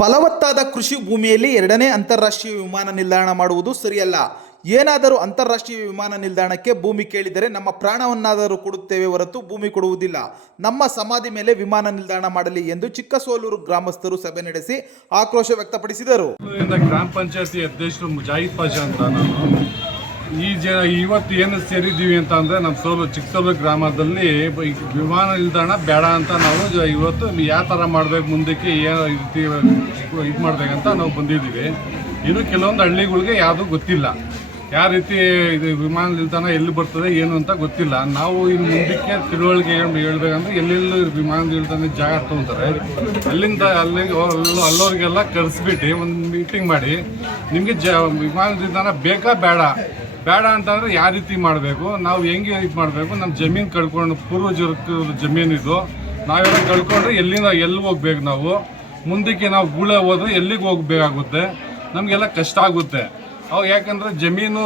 ಫಲವತ್ತಾದ ಕೃಷಿ ಭೂಮಿಯಲ್ಲಿ ಎರಡನೇ ಅಂತಾರಾಷ್ಟ್ರೀಯ ವಿಮಾನ ನಿಲ್ದಾಣ ಮಾಡುವುದು ಸರಿಯಲ್ಲ. ಏನಾದರೂ ಅಂತಾರಾಷ್ಟ್ರೀಯ ವಿಮಾನ ನಿಲ್ದಾಣಕ್ಕೆ ಭೂಮಿ ಕೇಳಿದರೆ ನಮ್ಮ ಪ್ರಾಣವನ್ನಾದರೂ ಕೊಡುತ್ತೇವೆ ಹೊರತು ಭೂಮಿ ಕೊಡುವುದಿಲ್ಲ. ನಮ್ಮ ಸಮಾಧಿ ಮೇಲೆ ವಿಮಾನ ನಿಲ್ದಾಣ ಮಾಡಲಿ ಎಂದು ಚಿಕ್ಕಸೋಲೂರು ಗ್ರಾಮಸ್ಥರು ಸಭೆ ನಡೆಸಿ ಆಕ್ರೋಶ ವ್ಯಕ್ತಪಡಿಸಿದರು. ಗ್ರಾಮ ಪಂಚಾಯತಿ ಅಧ್ಯಕ್ಷರು ಮುಜಾಹಿದ್ ಪಾಷಾ ಅಂತ ನಾನು ಇವತ್ತು ಏನು ಸೇರಿದ್ದೀವಿ ಅಂತ ಅಂದರೆ ನಮ್ಮ ಚಿಕ್ಕಸೋಲೂರು ಗ್ರಾಮದಲ್ಲಿ ವಿಮಾನ ನಿಲ್ದಾಣ ಬೇಡ ಅಂತ ನಾವು ಇವತ್ತು ಯಾವ ಥರ ಮಾಡಬೇಕು, ಮುಂದಕ್ಕೆ ಏನು ರೀತಿ ಇದು ಮಾಡಬೇಕಂತ ನಾವು ಬಂದಿದ್ದೀವಿ. ಇದು ಕೆಲವೊಂದು ಹಳ್ಳಿಗಳಿಗೆ ಯಾವುದೂ ಗೊತ್ತಿಲ್ಲ, ಯಾವ ರೀತಿ ಇದು ವಿಮಾನ ನಿಲ್ದಾಣ ಎಲ್ಲಿ ಬರ್ತದೆ ಏನು ಅಂತ ಗೊತ್ತಿಲ್ಲ. ನಾವು ಇನ್ನು ಮುಂದಕ್ಕೆ ತಿಳುವಳಿಕೆ ಹೇಳ್ಬೇಕಂದ್ರೆ ಎಲ್ಲೆಲ್ಲೂ ವಿಮಾನ ನಿಲ್ದಾಣ ಜಾಗ ತೊಗೊತಾರೆ, ಅಲ್ಲಿಂದ ಅಲ್ಲೋರಿಗೆಲ್ಲ ಕರೆಸ್ಬಿಟ್ಟು ಒಂದು ಮೀಟಿಂಗ್ ಮಾಡಿ ನಿಮಗೆ ವಿಮಾನ ನಿಲ್ದಾಣ ಬೇಕಾ ಬೇಡ ಅಂತಂದರೆ ಯಾವ ರೀತಿ ಮಾಡಬೇಕು, ನಾವು ಹೆಂಗೆ ಇದು ಮಾಡಬೇಕು, ನಮ್ಮ ಜಮೀನು ಕಳ್ಕೊಂಡು ಪೂರ್ವಜರ ಜಮೀನು ಇದು ನಾವೆಲ್ಲ ಕಳ್ಕೊಂಡ್ರೆ ಎಲ್ಲಿ ಹೋಗ್ಬೇಕು, ನಾವು ಮುಂದಕ್ಕೆ ನಾವು ಗೂಳೆ ಹೋದ್ರೆ ಎಲ್ಲಿಗೆ ಹೋಗ್ಬೇಕಾಗುತ್ತೆ, ನಮಗೆಲ್ಲ ಕಷ್ಟ ಆಗುತ್ತೆ. ಅವು ಯಾಕಂದರೆ ಜಮೀನು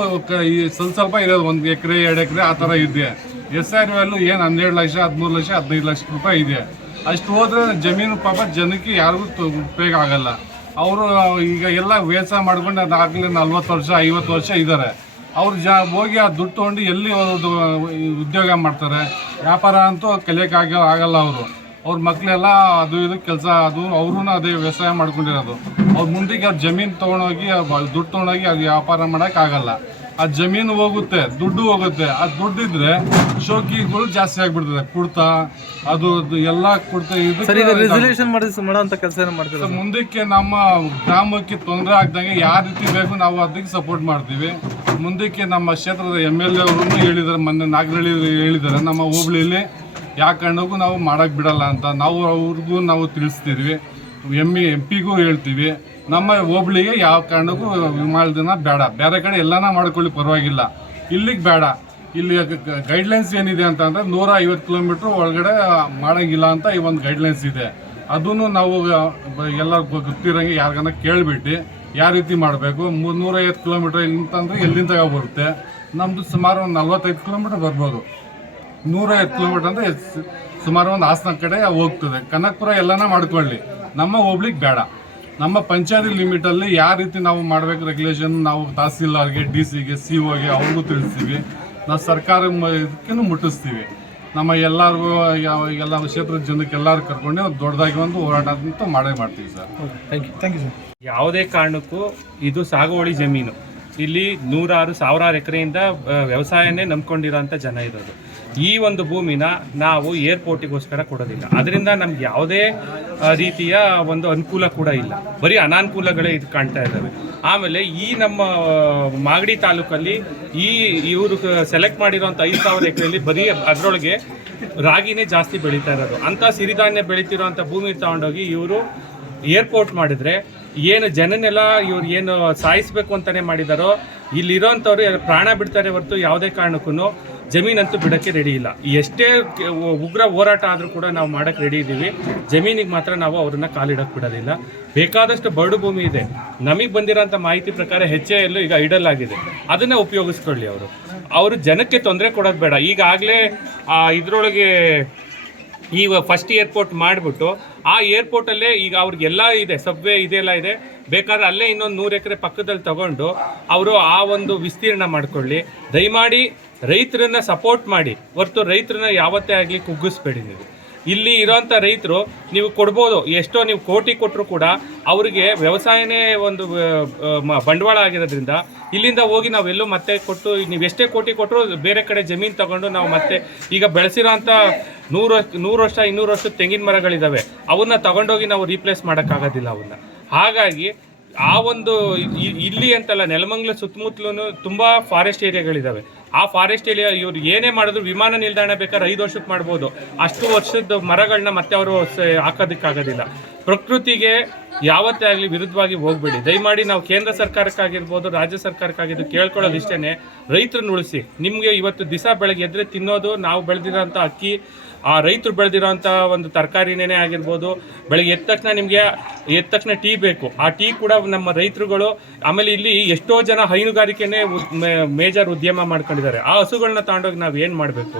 ಸ್ವಲ್ಪ ಇರೋದು 1 ಎಕರೆ 2 ಎಕರೆ ಆ ಥರ ಇದೆ. SR ವ್ಯಾಲ್ಯೂ ಏನು 12 ಲಕ್ಷ 13 ಲಕ್ಷ 15 ಲಕ್ಷ ರೂಪಾಯಿ ಇದೆ. ಅಷ್ಟು ಹೋದರೆ ಜಮೀನು ಪಾಪ ಜನಕ್ಕೆ ಯಾರಿಗೂ ಉಪಯೋಗ ಆಗಲ್ಲ. ಅವರು ಈಗ ಎಲ್ಲ ವ್ಯವಸಾಯ ಮಾಡ್ಕೊಂಡು ಅದಾಗಲೇ 40 ವರ್ಷ 50 ವರ್ಷ ಇದ್ದಾರೆ. ಅವ್ರು ಹೋಗಿ ಆ ದುಡ್ಡು ತೊಗೊಂಡು ಎಲ್ಲಿ ಉದ್ಯೋಗ ಮಾಡ್ತಾರೆ, ವ್ಯಾಪಾರ ಅಂತೂ ಆಗಲ್ಲ. ಅವ್ರ ಮಕ್ಕಳೆಲ್ಲ ಅದು ಇದು ಕೆಲಸ ಅದು ಅವ್ರೂ ಅದೇ ವ್ಯವಸಾಯ ಮಾಡ್ಕೊಂಡಿರೋದು. ಅವ್ರು ಮುಂದಕ್ಕೆ ಅವ್ರ ಜಮೀನು ತೊಗೊಂಡೋಗಿ ದುಡ್ಡು ತೊಗೊಂಡೋಗಿ ಅದು ವ್ಯಾಪಾರ ಮಾಡೋಕ್ಕಾಗಲ್ಲ. ಆ ಜಮೀನು ಹೋಗುತ್ತೆ, ದುಡ್ಡು ಹೋಗುತ್ತೆ. ಆ ದುಡ್ಡಿದ್ರೆ ಶೋಕಿಗಳು ಜಾಸ್ತಿ ಆಗಿಬಿಡ್ತದೆ, ಕುಡ್ತಾ ಅದು ಎಲ್ಲ ಕುಡ್ತಾ ಮುಂದಕ್ಕೆ ನಮ್ಮ ಗ್ರಾಮಕ್ಕೆ ತೊಂದರೆ ಆಗ್ದಂಗೆ ಯಾವ ರೀತಿ ಬೇಕು ನಾವು ಅದಕ್ಕೆ ಸಪೋರ್ಟ್ ಮಾಡ್ತೀವಿ. ಮುಂದಕ್ಕೆ ನಮ್ಮ ಕ್ಷೇತ್ರದ MLA ಅವರು ಹೇಳಿದ್ದಾರೆ, ಮೊನ್ನೆ ನಾಗರಳ್ಳಿ ಹೇಳಿದ್ದಾರೆ, ನಮ್ಮ ಹೋಬಳಿಯಲ್ಲಿ ಯಾವ ಕಾರಣಕ್ಕೂ ನಾವು ಮಾಡೋಕ್ಕೆ ಬಿಡಲ್ಲ ಅಂತ ಅವ್ರಿಗೂ ನಾವು ತಿಳಿಸ್ತಿದ್ವಿ. MP ಗೂ ಹೇಳ್ತೀವಿ, ನಮ್ಮ ಹೋಬಳಿಗೆ ಯಾವ ಕಾರಣಕ್ಕೂ ವಿಮಾನದ ಬೇಡ, ಬೇರೆ ಕಡೆ ಎಲ್ಲಾನ ಮಾಡ್ಕೊಳ್ಳಿ ಪರವಾಗಿಲ್ಲ, ಇಲ್ಲಿಗೆ ಬೇಡ. ಇಲ್ಲಿ ಗೈಡ್ಲೈನ್ಸ್ ಏನಿದೆ ಅಂತಂದರೆ 150 ಕಿಲೋಮೀಟ್ರ್ ಒಳಗಡೆ ಮಾಡೋಂಗಿಲ್ಲ ಅಂತ ಈ ಒಂದು ಗೈಡ್ಲೈನ್ಸ್ ಇದೆ. ಅದನ್ನು ನಾವು ಎಲ್ಲ ಗೊತ್ತಿರೋಂಗೆ ಯಾರಿಗಾನ ಕೇಳಿಬಿಟ್ಟು ಯಾವ ರೀತಿ ಮಾಡಬೇಕು. 350 ಕಿಲೋಮೀಟ್ರ್ ಅಂತಂದರೆ ಎಲ್ಲಿಂದ ಬರುತ್ತೆ, ನಮ್ಮದು ಸುಮಾರು ಒಂದು 45 ಕಿಲೋಮೀಟ್ರ್ ಬರ್ಬೋದು. 150 ಕಿಲೋಮೀಟ್ರ್ ಅಂದರೆ ಸುಮಾರು ಒಂದು ಹಾಸನ ಕಡೆ ಹೋಗ್ತದೆ. ಕನಕಪುರ ಎಲ್ಲಾನ ಮಾಡ್ಕೊಳ್ಳಿ, ನಮ್ಮ ಹೋಗ್ಲಿಕ್ಕೆ ಬೇಡ. ನಮ್ಮ ಪಂಚಾಯತಿ ಲಿಮಿಟಲ್ಲಿ ಯಾವ ರೀತಿ ನಾವು ಮಾಡಬೇಕು ರೆಗ್ಯುಲೇಷನ್ ನಾವು ತಹಸೀಲ್ದಾರ್ಗೆ DC ಗೆ CO ಗೆ ಅವ್ರಿಗೂ ತಿಳಿಸ್ತೀವಿ. ನಾವು ಸರ್ಕಾರ ಇದಕ್ಕೂ ಮುಟ್ಟಿಸ್ತೀವಿ. ನಮ್ಮ ಎಲ್ಲರಿಗೂ ಎಲ್ಲ ಕ್ಷೇತ್ರದ ಜನಕ್ಕೆ ಎಲ್ಲರೂ ಕರ್ಕೊಂಡು ದೊಡ್ಡದಾಗಿ ಒಂದು ಹೋರಾಟ ಅಂತ ಮಾಡ್ತೀವಿ ಸರ್. Thank you sir. ಯಾವುದೇ ಕಾರಣಕ್ಕೂ ಇದು ಸಾಗುವಳಿ ಜಮೀನು. ಇಲ್ಲಿ 100,000 ಎಕರೆಯಿಂದ ವ್ಯವಸಾಯನೇ ನಂಬ್ಕೊಂಡಿರೋಂಥ ಜನ ಇರೋದು. ಈ ಒಂದು ಭೂಮಿನ ನಾವು ಏರ್ಪೋರ್ಟಿಗೋಸ್ಕರ ಕೊಡೋದಿಲ್ಲ. ಅದರಿಂದ ನಮ್ಗೆ ಯಾವುದೇ ರೀತಿಯ ಒಂದು ಅನುಕೂಲ ಕೂಡ ಇಲ್ಲ, ಬರೀ ಅನಾನುಕೂಲಗಳೇ ಇದು ಕಾಣ್ತಾ ಇದ್ದಾವೆ. ಆಮೇಲೆ ಈ ನಮ್ಮ ಮಾಗಡಿ ತಾಲೂಕಲ್ಲಿ ಇವರು ಸೆಲೆಕ್ಟ್ ಮಾಡಿರೋಂಥ 5,000 ಎಕರೆಯಲ್ಲಿ ಬರೀ ಅದರೊಳಗೆ ರಾಗಿನೇ ಜಾಸ್ತಿ ಬೆಳೀತಾ ಇರೋದು. ಅಂಥ ಸಿರಿಧಾನ್ಯ ಬೆಳೀತಿರೋಂಥ ಭೂಮಿ ತಗೊಂಡೋಗಿ ಇವರು ಏರ್ಪೋರ್ಟ್ ಮಾಡಿದರೆ ಏನು ಜನನೆಲ್ಲ ಇವ್ರು ಏನು ಸಾಯಿಸಬೇಕು ಅಂತಲೇ ಮಾಡಿದಾರೋ, ಇಲ್ಲಿರೋಂಥವ್ರು ಪ್ರಾಣ ಬಿಡ್ತಾರೆ ಹೊರತು ಯಾವುದೇ ಕಾರಣಕ್ಕೂ ಜಮೀನಂತೂ ಬಿಡೋಕ್ಕೆ ರೆಡಿ ಇಲ್ಲ. ಎಷ್ಟೇ ಉಗ್ರ ಹೋರಾಟ ಆದರೂ ಕೂಡ ನಾವು ಮಾಡೋಕ್ಕೆ ರೆಡಿ ಇದ್ದೀವಿ. ಜಮೀನಿಗೆ ಮಾತ್ರ ನಾವು ಅವ್ರನ್ನ ಕಾಲಿಡೋಕ್ಕೆ ಬಿಡೋದಿಲ್ಲ. ಬೇಕಾದಷ್ಟು ಬರಡು ಭೂಮಿ ಇದೆ. ನಮಗೆ ಬಂದಿರೋಂಥ ಮಾಹಿತಿ ಪ್ರಕಾರ HAL ಈಗ ಐಡಲ್ ಆಗಿದೆ, ಅದನ್ನು ಉಪಯೋಗಿಸ್ಕೊಳ್ಳಿ. ಅವರು ಜನಕ್ಕೆ ತೊಂದರೆ ಕೊಡೋದು ಬೇಡ. ಈಗಾಗಲೇ ಇದರೊಳಗೆ ಈ ಫಸ್ಟ್ ಏರ್ಪೋರ್ಟ್ ಮಾಡಿಬಿಟ್ಟು ಆ ಏರ್ಪೋರ್ಟಲ್ಲೇ ಈಗ ಅವ್ರಿಗೆಲ್ಲ ಇದೆ, ಸಬ್ವೇ ಇದೆಲ್ಲ ಇದೆ. ಬೇಕಾದ್ರೆ ಅಲ್ಲೇ ಇನ್ನೊಂದು 100 ಎಕರೆ ಪಕ್ಕದಲ್ಲಿ ತಗೊಂಡು ಅವರು ಆ ಒಂದು ವಿಸ್ತೀರ್ಣ ಮಾಡ್ಕೊಳ್ಳಿ. ದಯಮಾಡಿ ರೈತರನ್ನ ಸಪೋರ್ಟ್ ಮಾಡಿ ಹೊರತು ರೈತರನ್ನ ಯಾವತ್ತೇ ಆಗಲಿ ಕುಗ್ಗಿಸ್ಬೇಡಿ. ನೀವು ಇಲ್ಲಿ ಇರೋಂಥ ರೈತರು ನೀವು ಕೊಡ್ಬೋದು, ಎಷ್ಟೋ ನೀವು ಕೋಟಿ ಕೊಟ್ಟರು ಕೂಡ ಅವರಿಗೆ ವ್ಯವಸಾಯನೇ ಒಂದು ಬಂಡವಾಳ ಆಗಿರೋದ್ರಿಂದ ಇಲ್ಲಿಂದ ಹೋಗಿ ನಾವೆಲ್ಲೂ ಮತ್ತೆ ಕೊಟ್ಟು ನೀವು ಎಷ್ಟೇ ಕೋಟಿ ಕೊಟ್ಟರು ಬೇರೆ ಕಡೆ ಜಮೀನು ತಗೊಂಡು ನಾವು ಮತ್ತೆ ಈಗ ಬೆಳೆಸಿರೋಂಥ 100 ವರ್ಷ 200 ವರ್ಷದ ತೆಂಗಿನ ಮರಗಳಿದ್ದಾವೆ, ಅವನ್ನ ತಗೊಂಡೋಗಿ ನಾವು ರೀಪ್ಲೇಸ್ ಮಾಡೋಕ್ಕಾಗೋದಿಲ್ಲ ಅವನ್ನ. ಹಾಗಾಗಿ ಆ ಒಂದು ಇಲ್ಲಿ ಅಂತಲ್ಲ, ನೆಲಮಂಗಲ ಸುತ್ತಮುತ್ತಲೂ ತುಂಬ ಫಾರೆಸ್ಟ್ ಏರಿಯಾಗಳಿದ್ದಾವೆ. ಆ ಫಾರೆಸ್ಟ್ ಏರಿಯಾ ಇವ್ರು ಏನೇ ಮಾಡಿದ್ರು ವಿಮಾನ ನಿಲ್ದಾಣ ಬೇಕಾದ್ರೆ 5 ವರ್ಷಕ್ಕೆ ಮಾಡ್ಬೋದು. ಅಷ್ಟು ವರ್ಷದ ಮರಗಳನ್ನ ಮತ್ತೆ ಅವರು ಹಾಕೋದಕ್ಕಾಗೋದಿಲ್ಲ. ಪ್ರಕೃತಿಗೆ ಯಾವತ್ತೇ ಆಗಲಿ ವಿರುದ್ಧವಾಗಿ ಹೋಗ್ಬೇಡಿ. ದಯಮಾಡಿ ನಾವು ಕೇಂದ್ರ ಸರ್ಕಾರಕ್ಕಾಗಿರ್ಬೋದು ರಾಜ್ಯ ಸರ್ಕಾರಕ್ಕಾಗಿರ್ಬೋದು ಕೇಳ್ಕೊಳ್ಳೋದು ಇಷ್ಟೇ, ರೈತರನ್ನ ಉಳಿಸಿ. ನಿಮಗೆ ಇವತ್ತು ದಿವಸ ಬೆಳಗ್ಗೆ ಎದ್ರೆ ತಿನ್ನೋದು ನಾವು ಬೆಳೆದಿರೋಂಥ ಅಕ್ಕಿ, ಆ ರೈತರು ಬೆಳೆದಿರೋಂಥ ಒಂದು ತರಕಾರಿನೇ ಆಗಿರ್ಬೋದು. ಬೆಳಗ್ಗೆ ಎದ್ದ ತಕ್ಷಣ ಟೀ ಬೇಕು, ಆ ಟೀ ಕೂಡ ನಮ್ಮ ರೈತರುಗಳು. ಆಮೇಲೆ ಇಲ್ಲಿ ಎಷ್ಟೋ ಜನ ಹೈನುಗಾರಿಕೆನೇ ಮೇಜರ್ ಉದ್ಯಮ ಮಾಡ್ಕೊಂಡಿದ್ದಾರೆ. ಆ ಹಸುಗಳನ್ನ ತಗೊಂಡೋಗಿ ನಾವು ಏನು ಮಾಡಬೇಕು,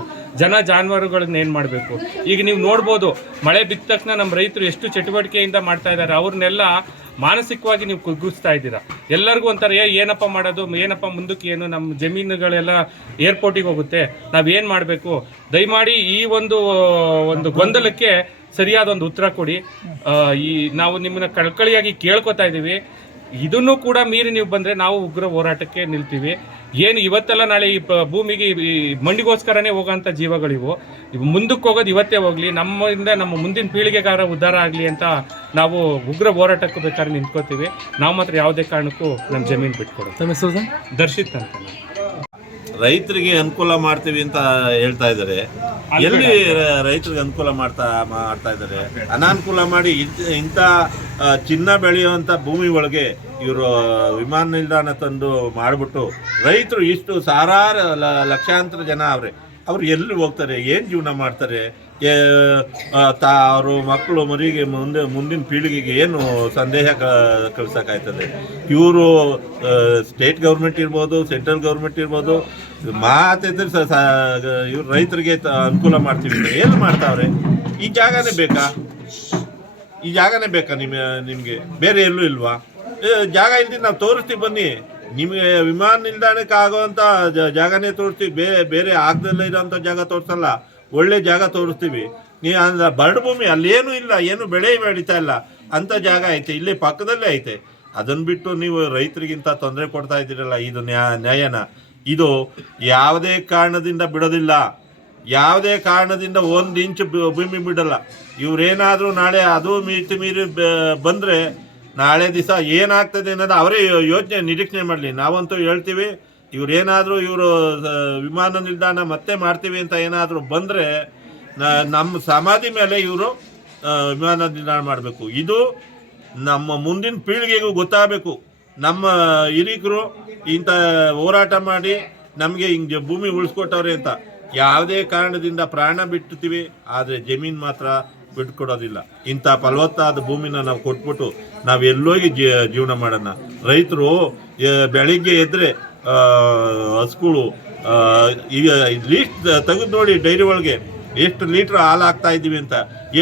ಜಾನುವಾರುಗಳನ್ನ ಏನು ಮಾಡಬೇಕು. ಈಗ ನೀವು ನೋಡ್ಬೋದು, ಮಳೆ ಬಿದ್ದ ತಕ್ಷಣ ನಮ್ಮ ರೈತರು ಎಷ್ಟು ಚಟುವಟಿಕೆಯಿಂದ ಮಾಡ್ತಾ ಇದ್ದಾರೆ. ಅವ್ರನ್ನೆಲ್ಲ ಮಾನಸಿಕವಾಗಿ ನೀವು ಕುಗ್ಗಿಸ್ತಾ ಇದ್ದೀರಾ. ಎಲ್ಲರಿಗೂ ಒಂಥರ ಏನಪ್ಪ ಮಾಡೋದು, ಏನಪ್ಪ ಮುಂದಕ್ಕೆ ಏನು, ನಮ್ಮ ಜಮೀನುಗಳೆಲ್ಲ ಏರ್ಪೋರ್ಟಿಗೆ ಹೋಗುತ್ತೆ, ನಾವೇನು ಮಾಡಬೇಕು, ದಯಮಾಡಿ ಈ ಒಂದು ಗೊಂದಲಕ್ಕೆ ಸರಿಯಾದ ಒಂದು ಉತ್ತರ ಕೊಡಿ. ನಾವು ನಿಮ್ಮನ್ನ ಕಳ್ಕಳಿಯಾಗಿ ಕೇಳ್ಕೊತಾ ಇದ್ದೀವಿ. ಇದನ್ನು ಕೂಡ ಮೀರಿ ನೀವು ಬಂದರೆ ನಾವು ಉಗ್ರ ಹೋರಾಟಕ್ಕೆ ನಿಲ್ತೀವಿ. ಏನು ಇವತ್ತೆಲ್ಲ ನಾಳೆ ಈ ಭೂಮಿಗೆ ಈ ಮಣ್ಣಿಗೋಸ್ಕರನೇ ಹೋಗೋಂಥ ಜೀವಗಳಿವು. ಮುಂದಕ್ಕೆ ಹೋಗೋದು ಇವತ್ತೇ ಹೋಗಲಿ, ನಮ್ಮಿಂದ ನಮ್ಮ ಮುಂದಿನ ಪೀಳಿಗೆಗಾರ ಉದ್ಧಾರ ಆಗಲಿ ಅಂತ ನಾವು ಉಗ್ರ ಹೋರಾಟಕ್ಕೂ ಬೇಕಾದ್ರೆ ನಿಂತ್ಕೋತೀವಿ. ನಾವು ಮಾತ್ರ ಯಾವುದೇ ಕಾರಣಕ್ಕೂ ನಮ್ಮ ಜಮೀನು ಬಿಟ್ಕೊಡೋದು. ದರ್ಶಿತ್ ಅಂತ ನಾನು. ರೈತರಿಗೆ ಅನುಕೂಲ ಮಾಡ್ತೀವಿ ಅಂತ ಹೇಳ್ತಾ ಇದ್ದಾರೆ. ಎಲ್ಲಿ ರೈತರಿಗೆ ಅನುಕೂಲ ಮಾಡ್ತಾ ಇದ್ದಾರೆ? ಅನಾನುಕೂಲ ಮಾಡಿ ಇಂಥ ಚಿನ್ನ ಬೆಳೆಯುವಂಥ ಭೂಮಿ ಒಳಗೆ ಇವರು ವಿಮಾನ ನಿಲ್ದಾಣ ತಂದು ಮಾಡಿಬಿಟ್ಟು ರೈತರು ಇಷ್ಟು ಸಾವಿರಾರು ಲಕ್ಷಾಂತರ ಜನ ಅವ್ರು ಎಲ್ಲಿ ಹೋಗ್ತಾರೆ, ಏನು ಜೀವನ ಮಾಡ್ತಾರೆ? ಅವರು ಮಕ್ಕಳು ಮರಿಗೆ ಮುಂದಿನ ಪೀಳಿಗೆಗೆ ಏನು ಸಂದೇಹ ಕಳ್ಸೋಕ್ಕಾಯ್ತದೆ? ಇವರು ಸ್ಟೇಟ್ ಗೌರ್ಮೆಂಟ್ ಇರ್ಬೋದು, ಸೆಂಟ್ರಲ್ ಗೌರ್ಮೆಂಟ್ ಇರ್ಬೋದು, ಮಾತಿದ್ರೆ ಇವ್ರು ರೈತರಿಗೆ ಅನುಕೂಲ ಮಾಡ್ತೀವಿ ಅಂತ ಎಲ್ಲಿ ಮಾಡ್ತಾವ್ರೆ? ಈ ಜಾಗನೇ ಬೇಕಾ ನಿಮಗೆ? ಬೇರೆ ಎಲ್ಲೂ ಇಲ್ವಾ? ಜಾಗ ಇಲ್ದಿ ನಾವು ತೋರಿಸ್ತೀವಿ, ಬನ್ನಿ. ನಿಮಗೆ ವಿಮಾನ ನಿಲ್ದಾಣಕ್ಕೆ ಆಗೋವಂಥ ಜಾಗನೇ ತೋರಿಸ್ತೀವಿ, ಬೇರೆ ಆಗದಲ್ಲೇ ಇರೋಂಥ ಜಾಗ ತೋರಿಸಲ್ಲ. ಒಳ್ಳೆ ಜಾಗ ತೋರಿಸ್ತೀವಿ. ಬರಡು ಭೂಮಿ, ಅಲ್ಲೇನೂ ಇಲ್ಲ, ಏನು ಬೆಳೆ ಬೆಳೀತಾ ಇಲ್ಲ, ಅಂಥ ಜಾಗ ಐತೆ, ಇಲ್ಲೇ ಪಕ್ಕದಲ್ಲೇ ಐತೆ. ಅದನ್ನು ಬಿಟ್ಟು ನೀವು ರೈತರಿಗಿಂತ ತೊಂದರೆ ಕೊಡ್ತಾ ಇದ್ದೀರಲ್ಲ, ಇದು ನ್ಯಾಯನ? ಇದು ಯಾವುದೇ ಕಾರಣದಿಂದ ಬಿಡೋದಿಲ್ಲ, ಯಾವುದೇ ಕಾರಣದಿಂದ 1 ಇಂಚು ಭೂಮಿ ಬಿಡಲ್ಲ. ಇವರೇನಾದರೂ ನಾಳೆ ಅದು ಮೀರಿ ಬಂದರೆ ನಾಳೆ ದಿವಸ ಏನಾಗ್ತದೆ ಅನ್ನೋದು ಅವರೇ ನಿರೀಕ್ಷಣೆ ಮಾಡಲಿ. ನಾವಂತೂ ಹೇಳ್ತೀವಿ, ಇವರು ವಿಮಾನ ನಿಲ್ದಾಣ ಮತ್ತೆ ಮಾಡ್ತೀವಿ ಅಂತ ಏನಾದರೂ ಬಂದರೆ ನಮ್ಮ ಸಮಾಧಿ ಮೇಲೆ ಇವರು ವಿಮಾನ ನಿಲ್ದಾಣ ಮಾಡಬೇಕು. ಇದು ನಮ್ಮ ಮುಂದಿನ ಪೀಳಿಗೆಗೂ ಗೊತ್ತಾಗಬೇಕು. ನಮ್ಮ ಹಿರಿಕರು ಇಂಥ ಹೋರಾಟ ಮಾಡಿ ನಮಗೆ ಹಿಂಗೆ ಭೂಮಿ ಉಳಿಸ್ಕೊಟ್ಟವ್ರೆ ಅಂತ. ಯಾವುದೇ ಕಾರಣದಿಂದ ಪ್ರಾಣ ಬಿಡ್ತೀವಿ, ಆದರೆ ಜಮೀನು ಮಾತ್ರ ಬಿಟ್ಕೊಡೋದಿಲ್ಲ. ಇಂಥ ಫಲವತ್ತಾದ ಭೂಮಿನ ನಾವು ಕೊಟ್ಬಿಟ್ಟು ನಾವು ಎಲ್ಲೋಗಿ ಜೀವನ ಮಾಡೋಣ. ರೈತರು ಬೆಳಿಗ್ಗೆ ಎದ್ದರೆ ಹಸುಗಳು ಈಗ ಲೀಸ್ಟ್ ತೆಗೆದು ನೋಡಿ, ಡೈರಿ ಒಳಗೆ ಎಷ್ಟು ಲೀಟ್ರ್ ಹಾಲು ಹಾಕ್ತಾ ಇದ್ದೀವಿ ಅಂತ,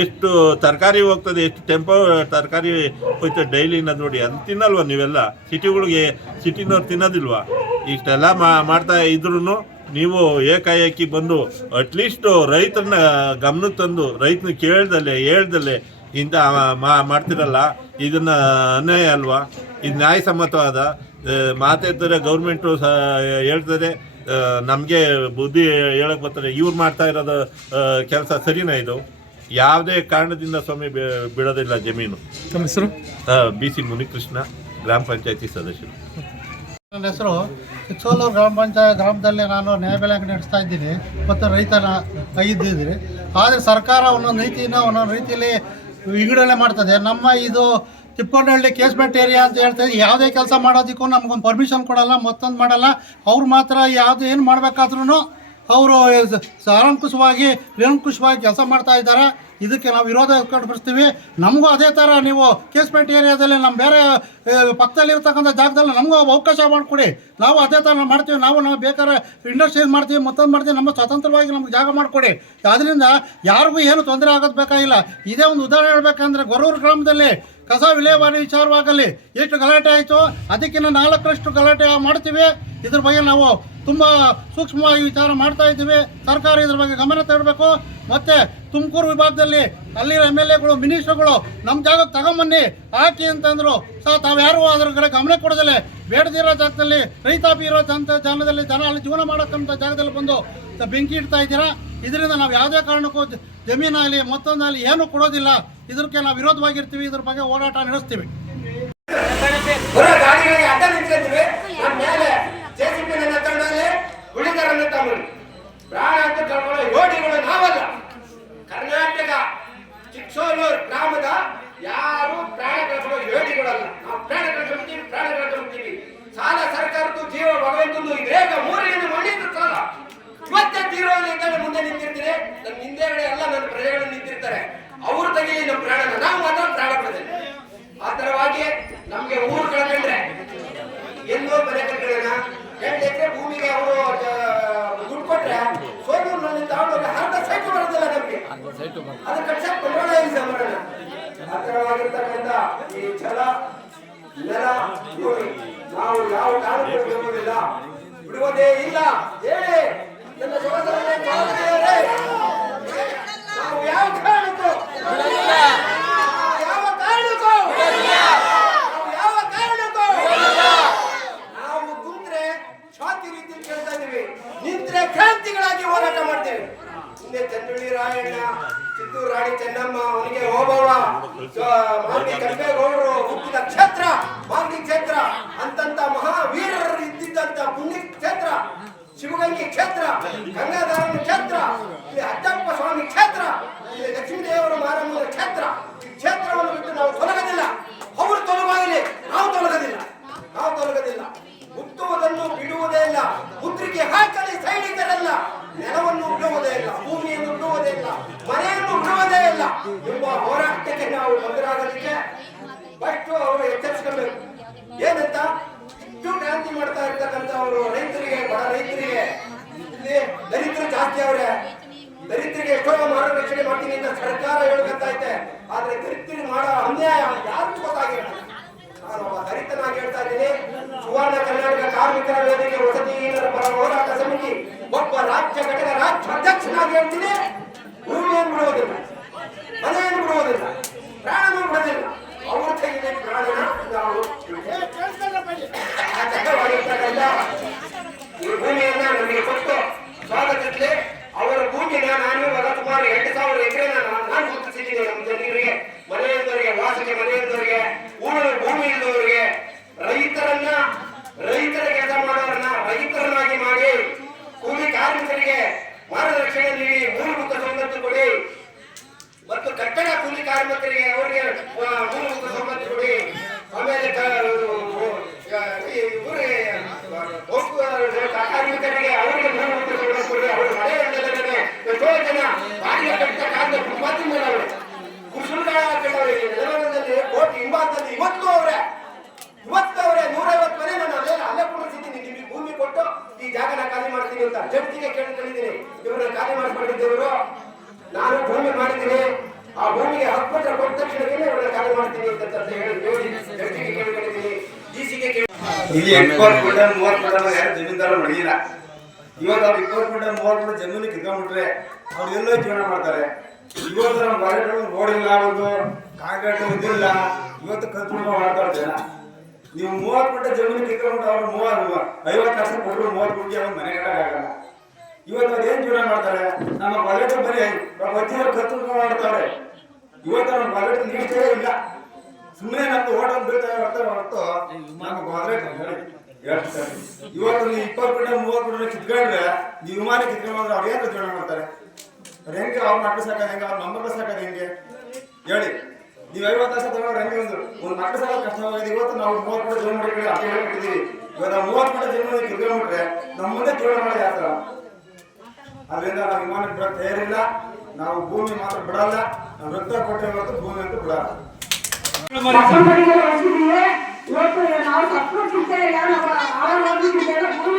ಎಷ್ಟು ತರಕಾರಿ ಹೋಗ್ತದೆ, ಎಷ್ಟು ಟೆಂಪೋ ತರಕಾರಿ ಹೋಯ್ತದೆ ಡೈಲಿ ಅನ್ನೋದು ನೋಡಿ. ಅದು ತಿನ್ನಲ್ವ ನೀವೆಲ್ಲ? ಸಿಟಿನವ್ರು ತಿನ್ನೋದಿಲ್ವಾ? ಇಷ್ಟೆಲ್ಲ ಮಾಡ್ತಾ ಇದ್ರೂ ನೀವು ಏಕಾಏಕಿ ಬಂದು ಅಟ್ಲೀಸ್ಟ್ ರೈತರನ್ನ ಗಮನಕ್ಕೆ ತಂದು ರೈತನ ಹೇಳ್ದಲ್ಲೇ ಇಂಥ ಮಾಡ್ತಿರಲ್ಲ, ಇದನ್ನು ಅನ್ಯಾಯ ಅಲ್ವಾ? ಇದು ನ್ಯಾಯಸಮ್ಮತವಾದ ಮಾತಾಡ್ತಾರೆ. ಗೌರ್ಮೆಂಟು ಹೇಳ್ತದೆ, ನಮಗೆ ಬುದ್ಧಿ ಹೇಳಕ್ಕೆ ಬರ್ತಾರೆ. ಇವ್ರು ಮಾಡ್ತಾ ಇರೋದು ಕೆಲಸ ಸರಿನಾ? ಇದು ಯಾವುದೇ ಕಾರಣದಿಂದ ಸ್ವಾಮಿ ಬಿಡೋದಿಲ್ಲ ಜಮೀನು. ನಮ್ಮ ಹೆಸರು BC ಮುನಿಕೃಷ್ಣ, ಗ್ರಾಮ ಪಂಚಾಯತಿ ಸದಸ್ಯರು. ನನ್ನ ಹೆಸರು ಚಿಕ್ಕಸೋಲೂರು ಗ್ರಾಮದಲ್ಲಿ ನಾನು ನ್ಯಾಯಬೆಲೆ ಅಂಗಡಿ ನಡೆಸ್ತಾ ಇದ್ದೀನಿ ಮತ್ತು ರೈತನ ಇದ್ದಿದ್ದೀನಿ. ಆದರೆ ಸರ್ಕಾರ ಒಂದೊಂದು ರೀತಿಯಲ್ಲಿ ವಿಂಗಡಣೆ ಮಾಡ್ತದೆ. ನಮ್ಮ ಇದು ತಿಪ್ಪನಹಳ್ಳಿ ಕೇಸ್ಮೆಂಟ್ ಏರಿಯಾ ಅಂತ ಹೇಳ್ತಾರೆ. ಯಾವುದೇ ಕೆಲಸ ಮಾಡೋದಕ್ಕೂ ನಮಗೊಂದು ಪರ್ಮಿಷನ್ ಕೊಡಲ್ಲ, ಮತ್ತೊಂದು ಮಾಡಲ್ಲ. ಅವ್ರು ಮಾತ್ರ ಯಾವುದು ಏನು ಮಾಡಬೇಕಾದ್ರೂ ಅವರು ನಿರಂಕುಶವಾಗಿ ಕೆಲಸ ಮಾಡ್ತಾ ಇದ್ದಾರೆ. ಇದಕ್ಕೆ ನಾವು ವಿರೋಧ ವ್ಯಕ್ತಪಡಿಸ್ತೀವಿ. ನಮಗೂ ಅದೇ ಥರ ನೀವು ಕೇಸ್ಮೆಂಟ್ ಏರಿಯಾದಲ್ಲಿ ನಮ್ಮ ಬೇರೆ ಪಕ್ಕದಲ್ಲಿರ್ತಕ್ಕಂಥ ಜಾಗದಲ್ಲಿ ನಮಗೂ ಅವಕಾಶ ಮಾಡಿಕೊಡಿ. ನಾವು ಅದೇ ಥರ ಮಾಡ್ತೀವಿ. ನಾವು ಬೇಕಾದ್ರೆ ಇಂಡಸ್ಟ್ರೀಸ್ ಮಾಡ್ತೀವಿ, ಮತ್ತೊಂದು ಮಾಡ್ತೀವಿ. ನಮ್ಮ ಸ್ವತಂತ್ರವಾಗಿ ನಮ್ಗೆ ಜಾಗ ಮಾಡಿಕೊಡಿ. ಆದ್ದರಿಂದ ಯಾರಿಗೂ ಏನು ತೊಂದರೆ ಆಗೋದು ಬೇಕಾಗಿಲ್ಲ. ಇದೇ ಒಂದು ಉದಾಹರಣೆ ಹೇಳ್ಬೇಕಂದ್ರೆ, ಗೊರೂರು ಗ್ರಾಮದಲ್ಲಿ ಕಸ ವಿಲೇವಾರಿ ವಿಚಾರವಾಗಲಿ ಎಷ್ಟು ಗಲಾಟೆ ಆಯಿತು, ಅದಕ್ಕಿಂತ 4ರಷ್ಟು ಗಲಾಟೆ ಮಾಡ್ತೀವಿ. ಇದ್ರ ಬಗ್ಗೆ ನಾವು ತುಂಬ ಸೂಕ್ಷ್ಮವಾಗಿ ವಿಚಾರ ಮಾಡ್ತಾ ಇದ್ದೀವಿ. ಸರ್ಕಾರ ಇದ್ರ ಬಗ್ಗೆ ಗಮನ ತರಬೇಕು. ಮತ್ತು ತುಮಕೂರು ವಿಭಾಗದಲ್ಲಿ ಅಲ್ಲಿರೋ MLAಗಳು, ಮಿನಿಸ್ಟರ್ಗಳು ನಮ್ಮ ಜಾಗಕ್ಕೆ ತಗೊಂಬನ್ನಿ ಹಾಕಿ ಅಂತಂದರು ತಾವು ಯಾರು ಅದ್ರ ಕಡೆ ಗಮನ ಕೊಡೋದಿಲ್ಲ. ಬೇಡದಿರೋ ಜಾಗದಲ್ಲಿ, ರೈತಾಪಿ ಇರೋ ಜಾಗದಲ್ಲಿ, ಜನ ಅಲ್ಲಿ ಜೀವನ ಮಾಡೋಕ್ಕಂಥ ಜಾಗದಲ್ಲಿ ಬಂದು ಬೆಂಕಿ ಇಡ್ತಾ ಇದ್ದೀರಾ. ಇದರಿಂದ ನಾವು ಯಾವುದೇ ಕಾರಣಕ್ಕೂ ಜಮೀನಾಗಲಿ ಮತ್ತೊಂದಾಗಲಿ ಏನೂ ಕೊಡೋದಿಲ್ಲ. ಇದಕ್ಕೆ ನಾವು ವಿರೋಧವಾಗಿರ್ತೀವಿ. ಇದ್ರ ಬಗ್ಗೆ ಹೋರಾಟ ನಡೆಸ್ತೀವಿ. ಕರ್ನಾಟಕ ಚಿಕ್ಕಸೋಲೂರು ಗ್ರಾಮದ ಯಾರು ಪ್ರಾಣ ಕಳ್ಕೊಳ್ಳೋ ಯೋಗಿಗಳಲ್ಲ. ನಾವು ಪ್ರಾಣ ಕಳ್ಕೊಳ್ತೀವಿ. ಸಾಲ ಸರ್ಕಾರದ್ದು, ಜೀವ ಭಗವಂತಂದು, ಇದೇಗ 3 ಮಾಡಿದ್ರು ಸಾಲ. ಇವತ್ತೇ ತೀರೋಲಿ ಅಂತ ಮುಂದೆ ನಿಂತಿರ್ತೀನಿ. ನನ್ನ ಹಿಂದೆಗಡೆ ಎಲ್ಲ ನನ್ನ ಪ್ರಜೆಗಳು ನಿಂತಿರ್ತಾರೆ. ಅವರು ತೆಗೀಲಿ ನಮ್ಮ ಪ್ರಾಣನ, ನಾವು ಮಾತ್ರ ಪ್ರಾಣ ಬಿಡೋದಿಲ್ಲ. ಆ ತರವಾಗಿ ನಮ್ಗೆ ಊರು ಕಳ್ಕೊಂಡ್ರೆ ಎಲ್ಲೋ ಮನೆ ಕಟ್ಕೊಳ್ಳೋಣ. 2 ಎಕರೆ ಭೂಮಿಗೆ ಅವರು ದುಡ್ಡು ಕೊಟ್ರೆ ಸೋಲೂರಿನಲ್ಲಿ ತಗೊಂಡೋಗಿ ಅರ್ಧ ಸೈಟು ಬರೋದಿಲ್ಲ ನಮ್ಗೆ. ಅದು ಕಟ್ಸಕ್ ಬಂಡವಾಳ ಇಲ್ಲ ಮಾಡೋಣ. ಆ ತರವಾಗಿರ್ತಕ್ಕಂಥ ಈ ಛಲ ನೆಲ ಭೂಮಿ ನಾವು ಯಾವ ಕಾರಣಕ್ಕೂ ಬಿಡುವುದಿಲ್ಲ, ಬಿಡುವುದೇ ಇಲ್ಲ. ಹೇಳಿ ನನ್ನ ಸಹೋದರರೇ, ಸಹೋದರಿಯರೇ, ನಾವು ಯಾವ ಕಾರಣಕ್ಕೂ ಯಾವ ಕಾರಣಕ್ಕೂ ಯಾವ ಕಾರಣಕ್ಕೂ ನಾವು ಕುಂತ್ರೆ ಶಾಂತಿ ರೀತಿಯಲ್ಲಿ ಕೇಳ್ತಾ ಇದೀವಿ, ನಿಂತ್ರೆ ಕ್ರಾಂತಿಗಳಾಗಿ ಹೋರಾಟ ಮಾಡ್ತೇವೆ. ಹಿಂದೆ ಚಂದ್ರಳ್ಳಿ ರಾಯಣ್ಣ, ಚಿತ್ತೂರು ರಾಣಿ ಚೆನ್ನಮ್ಮ, ಅವನಿಗೆ ಓಬವ್ವ, ಮಾಗಡಿ ಕೆಂಪೇಗೌಡರು ಹುಟ್ಟಿದ ಕ್ಷೇತ್ರ ಮಾಗಡಿ ಕ್ಷೇತ್ರ. ಅಂತಂತ ಮಹಾವೀರರು ಇದ್ದಿದ್ದಂತ ಪುಣ್ಯ ಕ್ಷೇತ್ರ ಶಿವಗಂಗೆ ಕ್ಷೇತ್ರ, ಗಂಗಾಧರನ ಕ್ಷೇತ್ರ, ಇಲ್ಲಿ ಅಜ್ಜಪ್ಪ ಸ್ವಾಮಿ ಕ್ಷೇತ್ರ, ಇಲ್ಲಿ ಲಕ್ಷ್ಮೀದೇವರ ಮಾರಮ್ಮನ ಕ್ಷೇತ್ರ. ಈ ಕ್ಷೇತ್ರವನ್ನು ಬಿಟ್ಟು ನಾವು ತೊಲಗದಿಲ್ಲ. ಅವರು ತೊಲಗಾಗಲಿ, ನಾವು ತೊಲಗದಿಲ್ಲ, ನಾವು ತೊಲಗದಿಲ್ಲ. ಹುಟ್ಟುವುದನ್ನು ಬಿಡುವುದೇ ಇಲ್ಲ, ಮುದ್ರಿಕೆ ಹಾಕಲಿ ಸೈನಿಕರಲ್ಲ. ನೆಲವನ್ನು ಬಿಡುವುದೇ ಇಲ್ಲ, ಭೂಮಿಯನ್ನು ಬಿಡುವುದೇ ಇಲ್ಲ, ಮನೆಯನ್ನು ಬಿಡುವುದೇ ಇಲ್ಲ ಎಂಬ ಹೋರಾಟಕ್ಕೆ ನಾವು ಬದ್ಧರಾಗಲಿಕ್ಕೆ ಫಸ್ಟ್ ಅವರು ಎಚ್ಚರಿಸಬೇಕು. ಏನಂತ ಇಷ್ಟು ಕ್ರಾಂತಿ ಮಾಡ್ತಾ ಇರ್ತಕ್ಕಂಥ ಅವರು ರೈತರಿಗೆ, ಬಡ ರೈತರಿಗೆ, ಇಲ್ಲಿ ದಲಿತರು ಜಾಸ್ತಿ ಅವರೇ, ದಲಿತರಿಗೆ ಎಷ್ಟೋ ಮಾರ್ಗದರ್ಶನ ಮಾಡ್ತೀನಿ ಅಂತ ಸರ್ಕಾರ ಹೇಳ್ಕಂತೈತೆ. ಆದ್ರೆ ದಲಿತರಿಗೆ ಮಾಡೋ ಅನ್ಯಾಯ ಯಾರು ಗೊತ್ತಾಗಿಲ್ಲ. ನಾನು ಒಬ್ಬ ದಲಿತನಾಗಿ ಹೇಳ್ತಾ ಇದ್ದೀನಿ. ಸುವರ್ಣ ಕರ್ನಾಟಕ ಕಾರ್ಮಿಕರ ವೇದಿಕೆ ವಸತಿಹೀನರ ಪರ ಹೋರಾಟ ಸಮಿತಿ ಒಬ್ಬ ರಾಜ್ಯ ಘಟಕ ರಾಜ್ಯ ಅಧ್ಯಕ್ಷನಾಗಿ ಹೇಳ್ತೀನಿ, ಭೂಮಿಯನ್ನು ಬಿಡುವುದಿಲ್ಲ, ಮನೆಯನ್ನು ಬಿಡುವುದಿಲ್ಲ, ಪ್ರಾಣವನ್ನು ಬಿಡುವುದಿಲ್ಲ. ಅವ್ರ ಕೈಯಲ್ಲಿ ಪ್ರಾಣನ ನಾವು ಈ ಭೂಮಿಯನ್ನ ನಮಗೆ ಕೊಟ್ಟು ಸ್ವಾಗತಿಸಲಿ. ಅವರ ಭೂಮಿನ ನಾನು ಇವಾಗ ಸುಮಾರು 8,000 ಎಕರೆನ ನಾನು ಗುರುತಿಸಿದ್ದೀನಿ. ನಮ್ಮ ಜನರಿಗೆ, ಮನೆ ಇದ್ದವರಿಗೆ, ವಾಸಕ್ಕೆ ಮನೆ ಇದ್ದವರಿಗೆ, ಊರಲ್ಲಿ ಭೂಮಿ ಇದ್ದವರಿಗೆ, ರೈತರ ಕೆಲಸ ಮಾಡೋರನ್ನ ರೈತರನ್ನಾಗಿ ಮಾಡಿ, ಕೂಲಿ ಕಾರ್ಮಿಕರಿಗೆ ಮಾರ್ಗದರ್ಶನ ನೀಡಿ, ಮೂಲಭೂತ ಸೌಲಭ್ಯ ಕೊಡಿ, ಮತ್ತು ಕಟ್ಟಡ ಕೂಲಿ ಕಾರ್ಮಿಕರಿಗೆ ಅವರಿಗೆ ಮೂಲಭೂತ ಸೌಲಭ್ಯ ಕೊಡಿ. ಆಮೇಲೆ ಕಾರ್ಮಿಕರಿಗೆ ಅವರಿಗೆ ಮೂಲಭೂತ ಸೌಲಭ್ಯ ಕೊಡಿ. ಅವರು ಮಳೆಯಲ್ಲದೆ ಎಷ್ಟೋ ಜನ ಬಾಡಿಗೆ ಕಟ್ಟ ಕಾರಣ ಅವರು ಕುಶಲಗಳ ನೆಲವರದಲ್ಲಿ ಕೋಟಿ ಹಿಂಭಾಗದಲ್ಲಿ ಇವತ್ತು ಅವರೇ 150 ಮನೆ ನಾನು ಅಲ್ಲೇ ಕೊಡಿಸಿದ್ದೀನಿ. ನಿಮಗೆ ಭೂಮಿ ಕೊಟ್ಟು ಈ ಜಾಗನ ಖಾಲಿ ಮಾಡ್ತೀನಿ ಅಂತ ಜಡ್ಜಿಗೆ ಕೇಳ್ಕೊಂಡಿದ್ದೀನಿ. ಇವ್ರನ್ನ ಖಾಲಿ ಮಾಡಿಸ್ಕೊಂಡಿದ್ದೇವರು, ನಾನು ಭೂಮಿ ಮಾಡಿದ್ದೀನಿ, ಆ ಭೂಮಿಗೆ ಹಕ್ಕುಪತ್ರ ಕೊಟ್ಟ ತಕ್ಷಣಕ್ಕೆ ಇವ್ರನ್ನ ಖಾಲಿ ಮಾಡ್ತೀನಿ ಅಂತ ಹೇಳಿ ಜಡ್ಜಿಗೆ ಕೇಳ್ಕೊಂಡಿದ್ದೀನಿ, ಡಿಸಿಗೆ ಕೇಳಿ. ಇಲ್ಲಿ 20 ಕ್ವಿಂಟಲ್ 30 ಕ್ವಿಂಟಲ್ ಯಾರು ಜಮೀನ್ದಾರರು ಮಡಿಯಿಲ್ಲ. ಇವತ್ತು ಅವ್ರು 20 ಕ್ವಿಂಟಲ್ 30 ಕ್ವಿಂಟಲ್ ಜಮೀನು ಕಿತ್ಕೊಂಡ್ಬಿಟ್ರೆ ಅವ್ರು ಎಲ್ಲೋ ಜೀವನ ಮಾಡ್ತಾರೆ. ಇವತ್ತು ನಮ್ಮ ಬಾಳೆಗಳು ರೋಡ್ ಇಲ್ಲ, ಒಂದು ಕಾಂಕ್ರೀಟ್ ಇದಿಲ್ಲ, ಇವತ್ತು ಖರ್ಚು ಮಾಡ್ತಾರೆ ಜನ. ನೀವು 30 ಕ್ವಿಂಟಲ್ ಜಮೀನು ಕಿತ್ಕೊಂಡ್ಬಿಟ್ಟು ಅವ್ರು 50 ಲಕ್ಷ ಕೊಟ್ಟರು 30 ಕ್ವಿಂಟಲ್ ಅವ್ರು ಮನೆ ಕಟ್ಟಕ್ಕಾಗಲ್ಲ. ಇವತ್ತು ಅವ್ರು ಏನ್ ಜೀವನ ಮಾಡ್ತಾರೆ? ನಮ್ಮ ಬಾಳೆಗಳು ಬರೀ ವಜ್ಜಿಯವ್ರು ಖರ್ಚು ಮಾಡ್ತಾರೆ. ಇವತ್ತು ನಮ್ಮ ಬಾಳೆಗಳು ನೀಷ್ಟೇ ಇಲ್ಲ. ಸುಮ್ಮನೆ ನಮ್ದು ಓಟಲ್ ಬೀಳ್ತಾ ಹೊರತು ನಮ್ಮ ಬಾಳೆಗಳು ಹೇಳ್ತಾರೆ. ಇವತ್ತು ನೀವು 20 ಕ್ವಿಂಟಲ್ 30 ಕ್ವಿಂಟಲ್ ಕಿತ್ಕೊಂಡ್ರೆ ನೀವು ವಿಮಾನ ಕಿತ್ಕೊಂಡ್ರೆ ಅವ್ರು ಏನು ಜೀವನ ಮಾಡ್ತಾರೆ? ಅವ್ರು ಹೆಂಗೆ ಅವ್ರು ಮಕ್ಕಳು ಸಾಕೋದು ಹೆಂಗೆ, ಅವ್ರ ಮೊಮ್ಮಕ್ಕಳು ಸಾಕೋದು ಹೆಂಗೆ ಹೇಳಿ? ನೀವು 50 ಲಕ್ಷ ತಗೊಂಡ್ರೆ ಹೆಂಗೆ ಒಂದು ಮಕ್ಕಳು ಸಾಕೋದು ಕಷ್ಟವಾಗಿದೆ. ಇವತ್ತು ನಾವು 30 ಕ್ವಿಂಟಲ್ ಜಮೀನು ಮಾಡಿದ್ದೀವಿ, ಅಂತ ಹೇಳ್ಬಿಟ್ಟಿದ್ದೀವಿ. ಇವತ್ತು 30 ಕ್ವಿಂಟಲ್ ಜಮೀನು ಕಿತ್ಕೊಂಡ್ಬಿಟ್ರೆ ನಮ್ಮ ಮುಂದೆ ಜೀವನ ಮಾಡೋದು ಯಾವ ಥರ? ಅದರಿಂದ ನಾವು ವಿಮಾನಕ್ಕೆ ಬಿಡೋಕೆ ತಯಾರಿಲ್ಲ. ನಾವು ಭೂಮಿ ಮಾತ್ರ ಬಿಡಲ್ಲ, ನಾವು ರಕ್ತ ಕೊಟ್ಟರೆ ಹೊರತು ಭೂಮಿ ಅಂತ ಬಿಡಲ್ಲ. ಇವತ್ತು ನಾವು ಸತ್ರು ಚಿಂತೆ ಇಲ್ಲ, ನಮ್ಮ ಆರೋಗ್ಯ ಚಿಂತೆ ಇಲ್ಲ, ಭೂಮಿ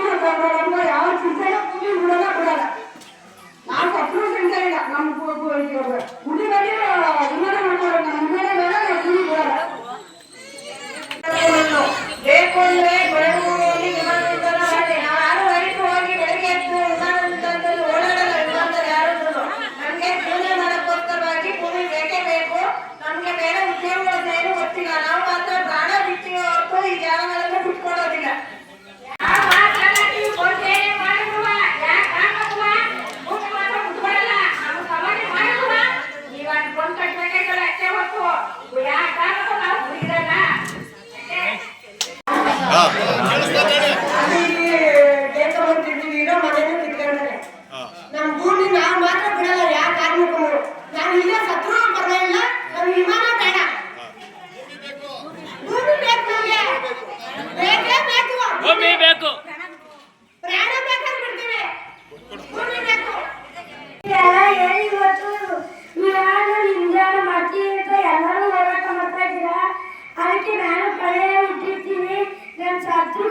ಯಾವ ಚಿಂತೆ ಇಲ್ಲ, ಭೂಮಿ ಬಿಡಲ್ಲ. ನಾವು ಸತ್ರು ಚಿಂತೆ ಇಲ್ಲ, ನಮ್ಮ ಗುಡಿ ಬಗ್ಗೆ ವಿಮಾನ ಮಾಡ್ತಾರೆ, ನಮ್ಮ ಮುಂದೆ ಬೇಡ, ನಾವು ಭೂಮಿ ಬಿಡಲ್ಲ. ಬೇಕು ಅಂದ್ರೆ ಬೆಳಗುವಿಯಲ್ಲಿ ವಿಮಾನ ನಿಲ್ದಾಣ ಮಾಡಿ, ನಾವು ಯಾರು ರೈತರು ಹೋಗಿ ಬೆಳಗ್ಗೆ ಎದ್ದು ವಿಮಾನ ನಿಲ್ದಾಣದಲ್ಲಿ ಓಡಾಡಲ್ಲ. ವಿಮಾನದಲ್ಲಿ ಯಾರು ನಮ್ಗೆ ಪೂಜೆ ಮಾಡೋಕ್ಕೋಸ್ಕರವಾಗಿ ಭೂಮಿ ಬೇಕೇ ಬೇಕು. ನಮ್ಗೆ ಬೇರೆ ಉದ್ಯೋಗಗಳು ಏನು ಗೊತ್ತಿಲ್ಲ, ನಾವು ಮಾತ್ರ ಪ್ರಾಣ ಬಿಡ್ತೀವಿ ಹೊರತು ಈ ಜಾಗಗಳೆಲ್ಲ ಬಿಟ್ಕೊಡೋದಿಲ್ಲ. ನಮ್ ಭೂಮಿ ನಾವು ಮಾತ್ರ ಬಿಡಲ್ಲ, ಯಾವ ಕಾರ್ಮಿಕರು ನಾವು ಇಲ್ಲೇ ಸತ್ರು ಬರಲಿಲ್ಲ, ನಮ್ಗೆ ವಿಮಾನ ಬೇಡ, ಭೂಮಿ ಬೇಕು, ನಮ್ಗೆ ಬೇಕೇ ಬೇಕು, ಭೂಮಿ ಬೇಕು, ಪ್ರಾಣ ಬೇಕಾದ್ರೆ ಬಿಡ್ತೀವಿ, ಭೂಮಿ ಬೇಕು. ಇವತ್ತು ನಿಲ್ದಾಣ ಮಾಡ್ತೀವಿ ಅಂತ ಎಲ್ಲರೂ ಹೋರಾಟ ಮಾಡ್ತಾ ಇದ್ದೀರಾ, ಅದಕ್ಕೆ ನಾನು ಕಳೆಯ ಇಟ್ಟಿರ್ತೀನಿ. ನನ್ನ ಸತ್ರು